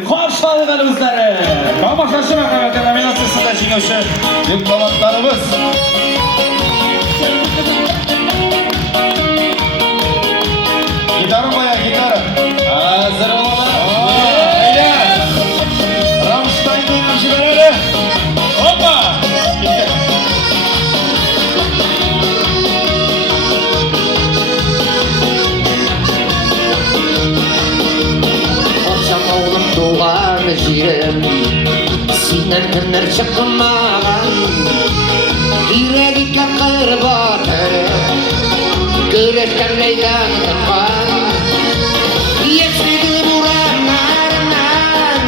Qarşı alın özləri. Tamaşaçı rəqabətə nominasiyasında çingəşi diplomatlarımız. Gitarı baya, gitarı. Hazır olalım. Öyle. Rammstein duyumcuları. Hoppa. Bitti. Hoşam oğlum doğan jirem Sinen kınır çıkmagan Yüreği kakır batır Güreşten meydan tıkan Yeşili buranlarından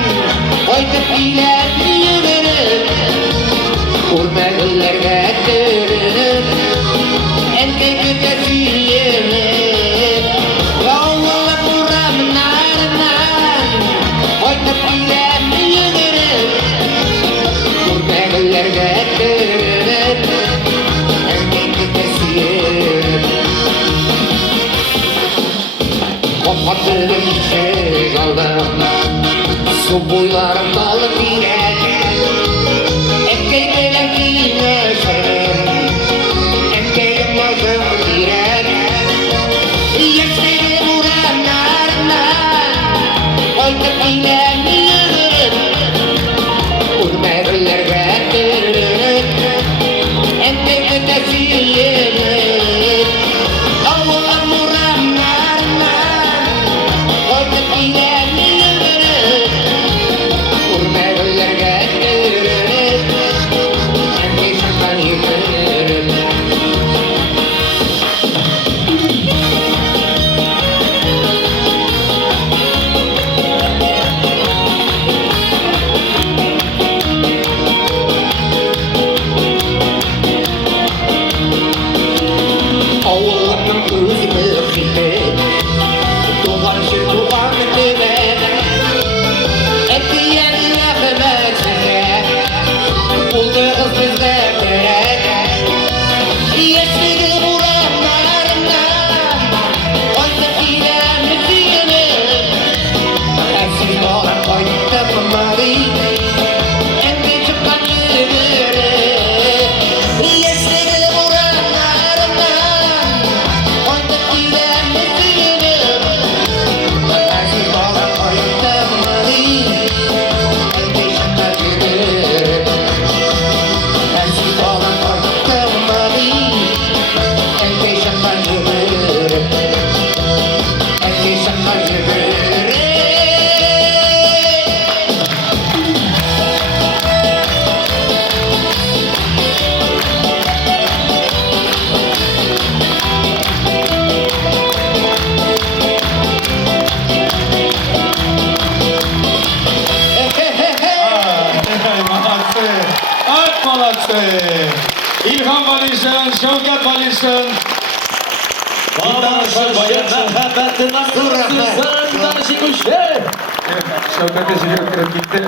Oytup iler yürürüp Urmağılarga dönüp Erkek ötesi yemek Yolunu buranlarından Oytup iler yürürüp Urmağılarga dönüp Erkek ötesi yemek Kopatırım içe kaldım Su boylarım dalı direk Erkek gelen giyineşerim Erkeğim nazım direk Yaşları vuranlarından Oytup ilen yürürüm Urmağılar götürürüm Erkek ötesi yerim Oğlum vuranlarından Oytup ilen yürürüm Urmağılar götürürüm Erkek şakan yürürüm Oğlumun özü mühibet Doğancı doğan dönem Etiyen rahmet size Buldu kız bizde beren Yeşili buranlarından Oysa filan müziğini Ersin olan koydum mavi Emri çıkan yürürüm Yeşili buranlarından Oysa filan müziğini Ersin olan koydum mavi Emri çıkan yürürüm Ersin olan koydum mavi Emri çıkan yürürüm Emri çıkan yürürüm Malatçı. At malatçı. İlham Balişan, Şevket Balişan. Danışın merhametine Dur, rahmet. kızsın. Danışın kuşlar. Şevket Eşi'ye kirip gitti.